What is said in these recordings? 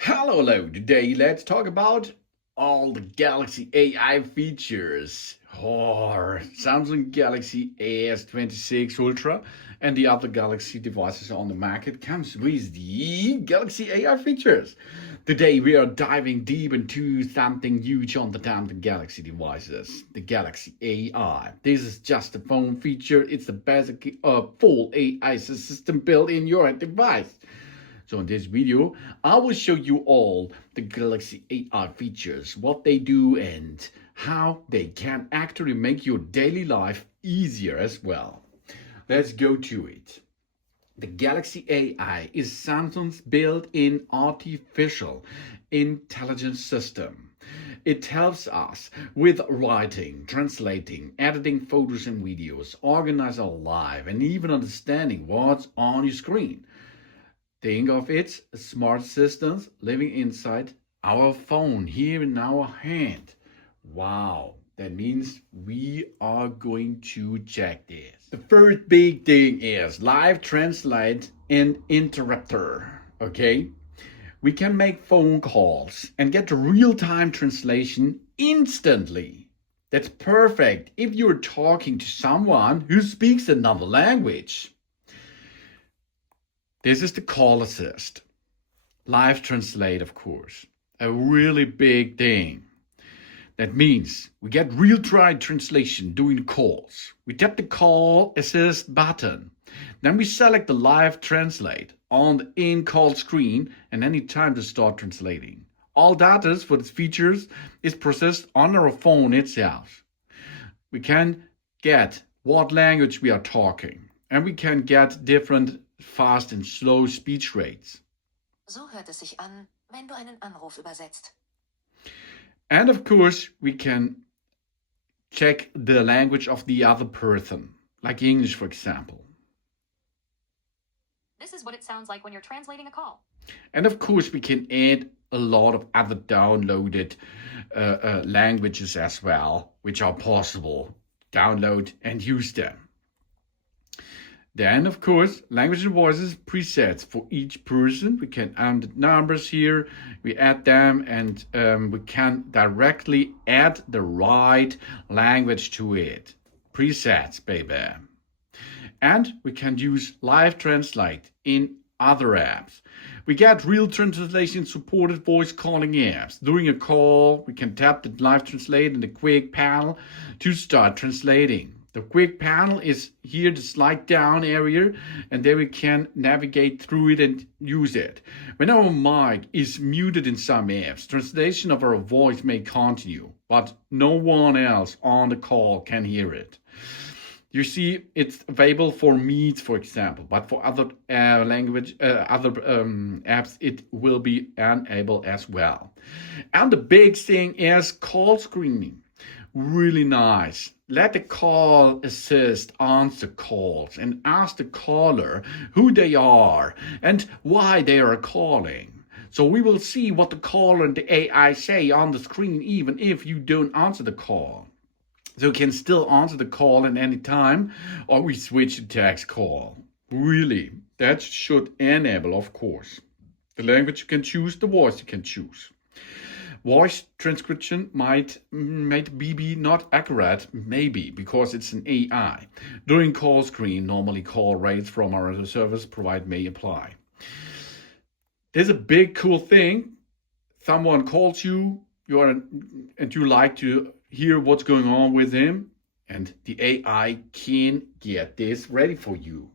Hello. Today, let's talk about all the Galaxy AI features. Samsung Galaxy S26 Ultra and the other Galaxy devices on the market comes with the Galaxy AI features. Today, we are diving deep into something huge on the Galaxy devices, the Galaxy AI. This is just a phone feature. It's the basic full AI system built in your device. So in this video, I will show you all the Galaxy AI features, what they do and how they can actually make your daily life easier as well. Let's go to it. The Galaxy AI is Samsung's built-in artificial intelligence system. It helps us with writing, translating, editing photos and videos, organize our life, and even understanding what's on your screen. Think of it as smart systems living inside our phone here in our hand. Wow, that means we are going to check this. The first big thing is live translate and interpreter. Okay, we can make phone calls and get real-time translation instantly. That's perfect if you're talking to someone who speaks another language. This is the call assist. Live translate, of course. A really big thing. That means we get real-time translation during calls. We tap the call assist button. Then we select the live translate on the in-call screen and any time to start translating. All data for its features is processed on our phone itself. We can get what language we are talking and we can get different fast and slow speech rates. So hört es sich an, wenn du einen Anruf übersetzt. And of course, we can check the language of the other person, like English, for example. This is what it sounds like when you're translating a call. And of course, we can add a lot of other downloaded languages as well, which are possible. Download and use them. Then, of course, language and voices presets for each person. We can add the numbers here, we add them, and we can directly add the right language to it. Presets, baby. And we can use live translate in other apps. We get real translation supported voice calling apps. During a call, we can tap the live translate in the quick panel to start translating. The quick panel is here, the slide down area, and there we can navigate through it and use it. When our mic is muted in some apps, translation of our voice may continue, but no one else on the call can hear it. You see, it's available for Meet, for example, but for other apps, it will be unable as well. And the big thing is call screening. Really nice. Let the call assist answer calls and ask the caller who they are and why they are calling. So we will see what the caller and the AI say on the screen even if you don't answer the call. So you can still answer the call at any time, or we switch to text call. Really, that should enable, of course. The language you can choose, the voice you can choose. Voice transcription might be not accurate, maybe, because it's an AI. During call screen, normally call rates from our service provider may apply. There's a big cool thing. Someone calls you, and you like to hear what's going on with him, and the AI can get this ready for you.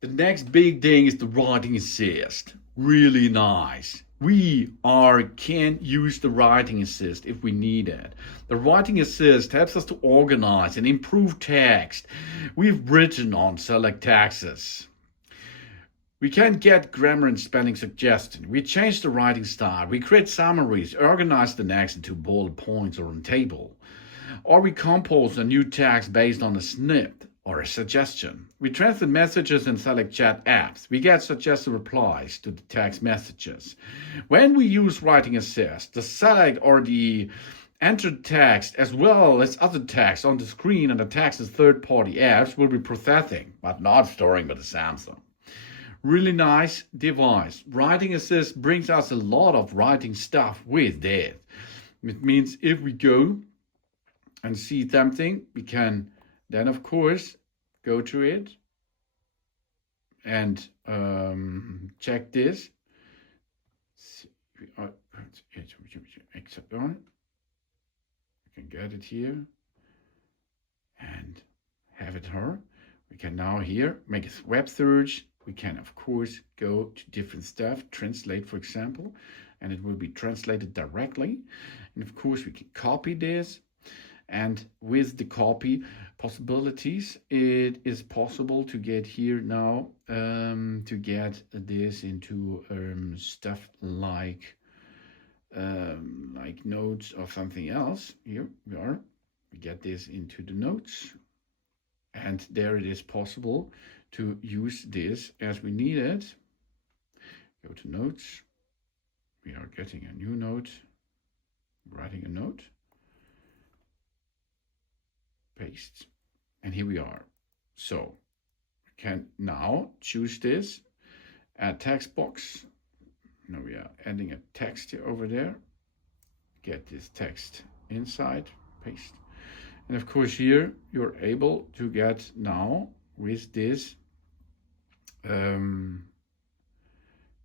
The next big thing is the writing assist. Really nice. We can use the writing assist if we need it. The writing assist helps us to organize and improve text we've written on select texts. We can get grammar and spelling suggestions. We change the writing style. We create summaries, organize the text into bullet points or a table. Or we compose a new text based on a snippet or a suggestion. We translate messages and select chat apps. We get suggested replies to the text messages. When we use writing assist, the select or the entered text as well as other text on the screen and the text as third-party apps will be processing, but not storing by the Samsung. Really nice device. Writing Assist brings us a lot of writing stuff with that. It means if we go and see something, we can then, of course, go to it and check this. Accept on. We can get it here and have it here. We can now here make a web search. We can, of course, go to different stuff, translate, for example, and it will be translated directly. And of course, we can copy this. And with the copy possibilities, it is possible to get here now, to get this into stuff like notes or something else. Here we are. We get this into the notes. And there it is possible to use this as we need it. Go to notes. We are getting a new note, writing a note, paste, and here we are. So we can now choose this, add text box. Now we are adding a text here over there. Get this text inside, paste. And of course here you're able to get now with this,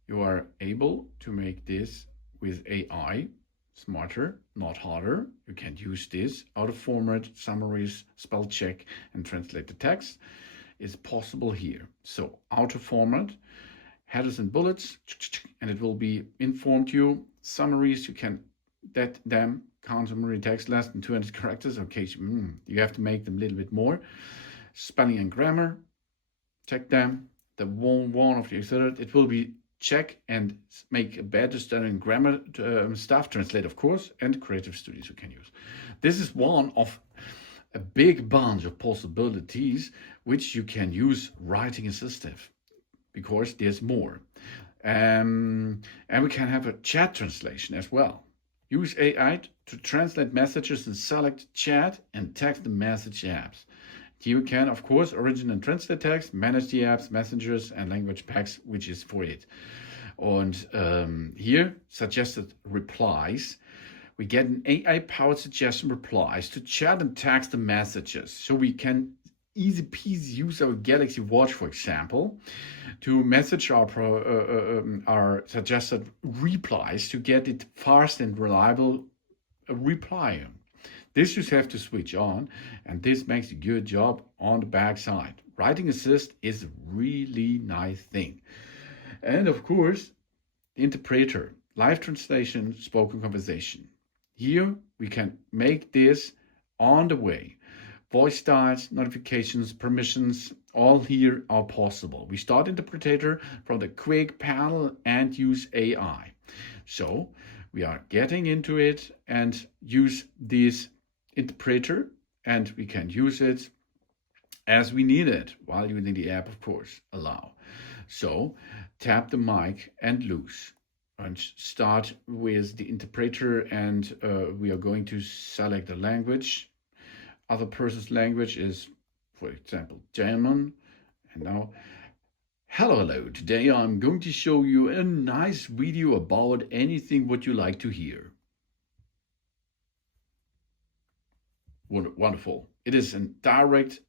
you are able to make this with AI smarter, not harder. You can use this auto format, summaries, spell check, and translate the text. Is possible here. So auto format, headers and bullets, and it will be informed you. Summaries, you can that them count summary text less than 200 characters. Okay, you have to make them a little bit more. Spelling and grammar, check them. The one of the excerpt, it will be check and make a better spelling and grammar stuff, translate of course, and Creative Studios you can use. This is one of a big bunch of possibilities which you can use Writing Assistive, because there's more. And we can have a chat translation as well. Use AI to translate messages and select chat and text message apps. You can, of course, origin and translate text, manage the apps, messengers, and language packs, which is for it. And here, suggested replies. We get an AI-powered suggestion replies to chat and text messages. So we can easy peasy use our Galaxy Watch, for example, to message our suggested replies to get it fast and reliable reply. This you have to switch on, and this makes a good job on the back side. Writing Assist is a really nice thing. And of course, interpreter, live translation, spoken conversation. Here we can make this on the way. Voice styles, notifications, permissions, all here are possible. We start interpreter from the quick panel and use AI. So we are getting into it and use this interpreter, and we can use it as we need it while using the app, of course, allow. So tap the mic and loose and start with the interpreter, and we are going to select the language. Other person's language is, for example, German. And now, hello. Today I'm going to show you a nice video about anything what you like to hear. Wonderful. It is a direct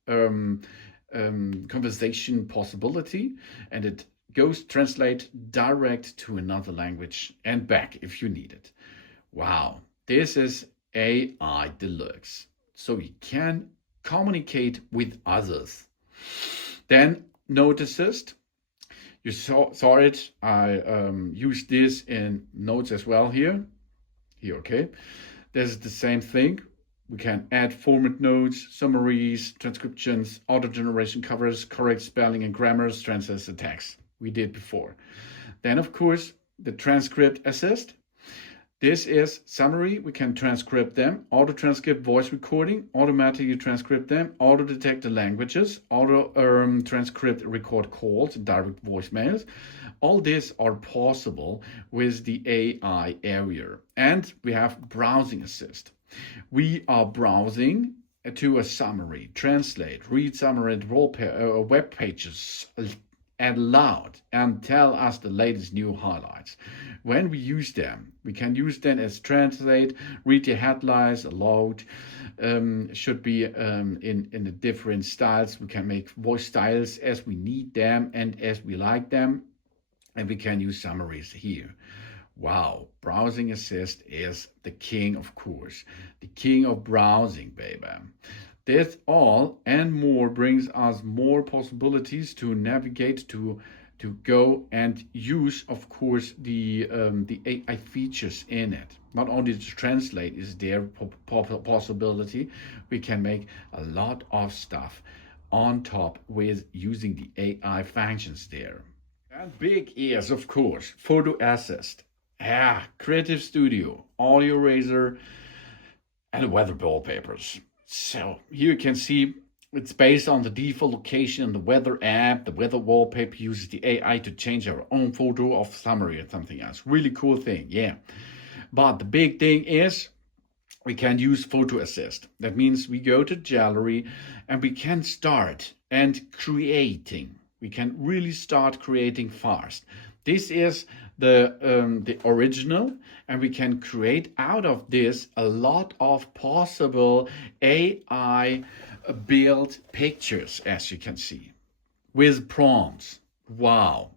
conversation possibility, and it goes translate direct to another language and back if you need it. Wow, this is AI Deluxe. So you can communicate with others. Then Note Assist. You saw it. I used this in Notes as well here. Okay. This is the same thing. We can add format notes, summaries, transcriptions, auto-generation covers, correct spelling and grammars, translate the text. We did before. Then, of course, the Transcript Assist. This is summary. We can transcript them, auto-transcript voice recording, automatically transcript them, auto-detect the languages, auto-transcript record calls, direct voicemails. All this are possible with the AI area. And we have Browsing Assist. We are browsing to a summary, translate, read summary, web pages, aloud and tell us the latest new highlights. When we use them, we can use them as translate, read the headlines aloud, should be in the different styles. We can make voice styles as we need them and as we like them. And we can use summaries here. Wow, Browsing Assist is the king, of course. The king of browsing, baby. This all and more brings us more possibilities to navigate, to go and use, of course, the AI features in it. Not only to translate is there possibility, we can make a lot of stuff on top with using the AI functions there. And big is, of course, Photo Assist. Creative Studio, Audio Razor, and weather wallpapers. So here you can see it's based on the default location in the weather app. The weather wallpaper uses the AI to change our own photo of summary or something else. Really cool thing, yeah. But the big thing is we can use Photo Assist. That means we go to gallery and we can start and creating. We can really start creating fast. This is the original, and we can create out of this a lot of possible AI built pictures, as you can see, with prompts. Wow.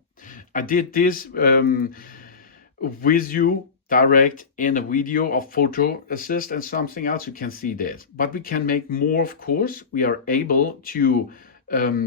I did this with you direct in a video of Photo Assist and something else. You can see this, but we can make more, of course. We are able to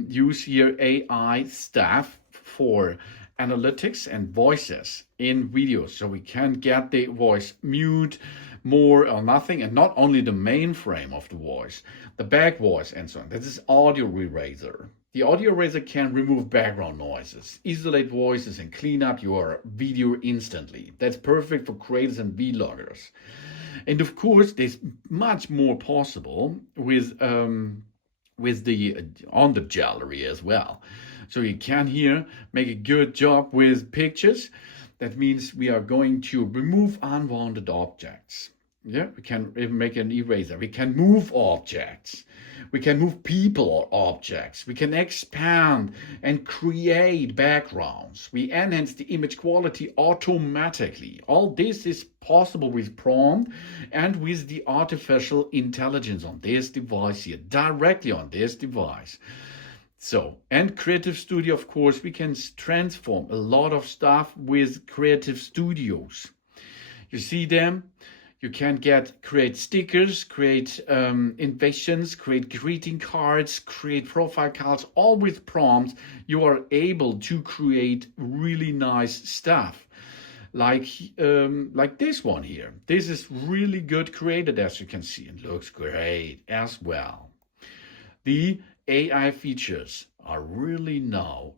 use here AI stuff for analytics and voices in videos, so we can get the voice mute, more or nothing, and not only the main frame of the voice, the back voice and so on. This is Audio Eraser. The Audio Eraser can remove background noises, isolate voices, and clean up your video instantly. That's perfect for creators and vloggers. And of course, there's much more possible with the on the gallery as well. So you can here make a good job with pictures. That means we are going to remove unwanted objects. Yeah, we can even make an eraser. We can move objects. We can move people or objects. We can expand and create backgrounds. We enhance the image quality automatically. All this is possible with prompt and with the artificial intelligence on this device here, directly on this device. So, and Creative Studio, of course, we can transform a lot of stuff with Creative Studios. You see them? You can create stickers, create invasions, create greeting cards, create profile cards, all with prompts. You are able to create really nice stuff. Like this one here. This is really good created, as you can see, and looks great as well. The AI features are really now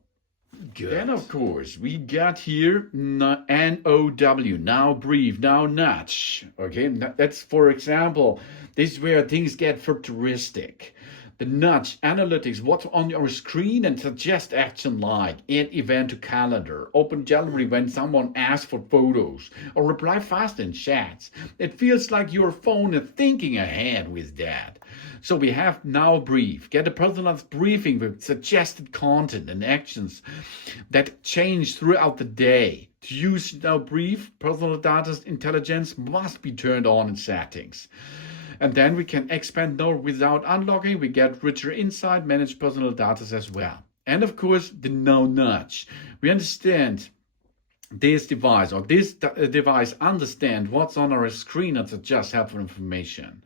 good. Then, of course, we got here NOW, now brief, now nudge. Okay, that's, for example, this is where things get futuristic. The nudge analytics, what's on your screen, and suggest action like add event to calendar, open gallery when someone asks for photos, or reply fast in chats. It feels like your phone is thinking ahead with that. So we have Now Brief. Get a personalized briefing with suggested content and actions that change throughout the day. To use Now Brief, personal data intelligence must be turned on in settings. And then we can expand Now without unlocking. We get richer insight, manage personal data as well. And of course, the Now Nudge. We understand this device, or this device understand what's on our screen and suggest helpful information.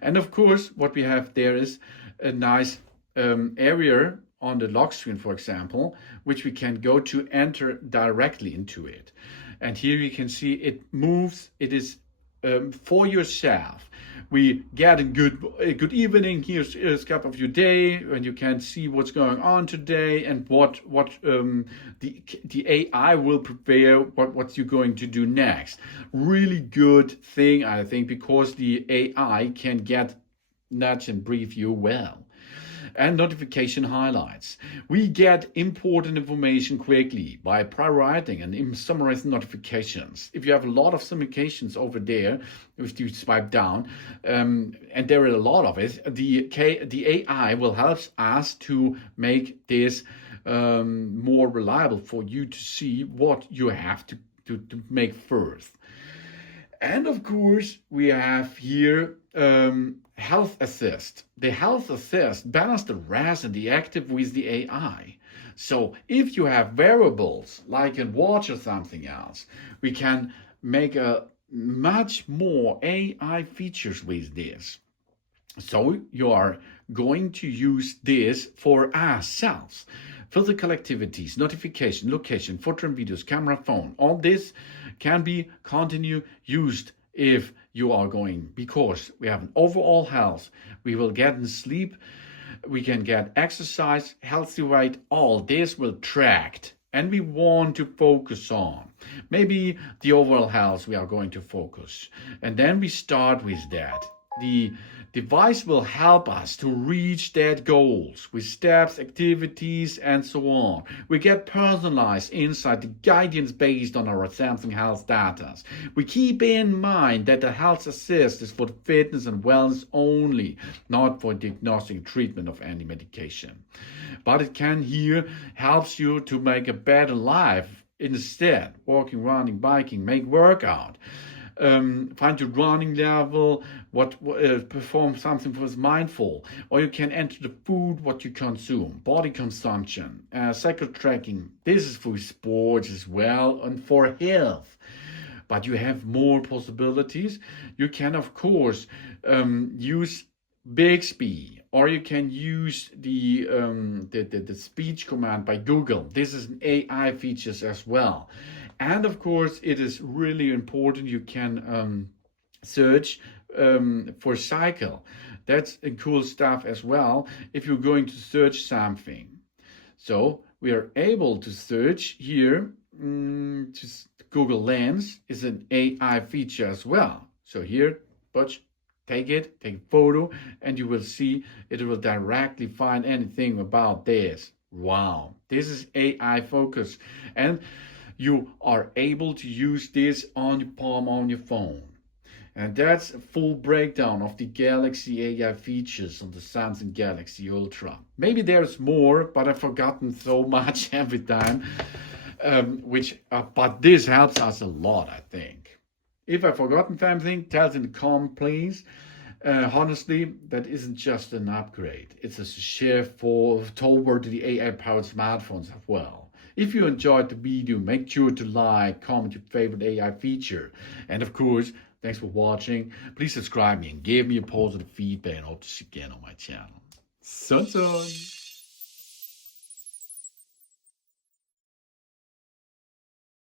And of course, what we have there is a nice area on the lock screen, for example, which we can go to enter directly into it. And here you can see it moves. It is for yourself. We get a good evening. Here's a scrap of your day, and you can see what's going on today and what the AI will prepare what you're going to do next. Really good thing, I think, because the AI can get nudge and brief you well. And notification highlights. We get important information quickly by prioritizing and summarizing notifications. If you have a lot of notifications over there, if you swipe down, and there are a lot of it, the AI will help us to make this more reliable for you to see what you have to make first. And of course, we have here Health Assist. The Health Assist balances the RAS and the active with the AI. So if you have wearables like a watch or something else, we can make a much more AI features with this. So you are going to use this for ourselves. Physical activities, notification, location, photo and videos, camera, phone. All this can be continue used if you are going, because we have an overall health. We will get in sleep. We can get exercise, healthy weight. All this will tracked. And we want to focus on maybe the overall health we are going to focus. And then we start with that. The device will help us to reach that goals with steps, activities, and so on. We get personalized insight, the guidance based on our Samsung Health data. We keep in mind that the Health Assist is for fitness and wellness only, not for diagnostic and treatment of any medication. But it can here helps you to make a better life instead. Walking, running, biking, make workout. Find your running level, perform something for mindful, or you can enter the food what you consume, body consumption, cycle tracking. This is for sports as well and for health. But you have more possibilities. You can of course use Bixby, or you can use the speech command by Google. This is an AI features as well. And of course, it is really important you can search for cycle. That's a cool stuff as well if you're going to search something. So we are able to search here. Just Google Lens is an AI feature as well. So here, take a photo, and you will see it will directly find anything about this. Wow, this is AI focus. And you are able to use this on your palm on your phone. And that's a full breakdown of the Galaxy AI features on the Samsung Galaxy Ultra. Maybe there's more, but I've forgotten so much every time. But this helps us a lot, I think. If I've forgotten something, tell us in the comment, please. Honestly, that isn't just an upgrade. It's a shift toward the AI-powered smartphones as well. If you enjoyed the video, make sure to like, comment your favorite AI feature. And of course, thanks for watching. Please subscribe me and give me a positive feedback, and hope to see you again on my channel. Sun.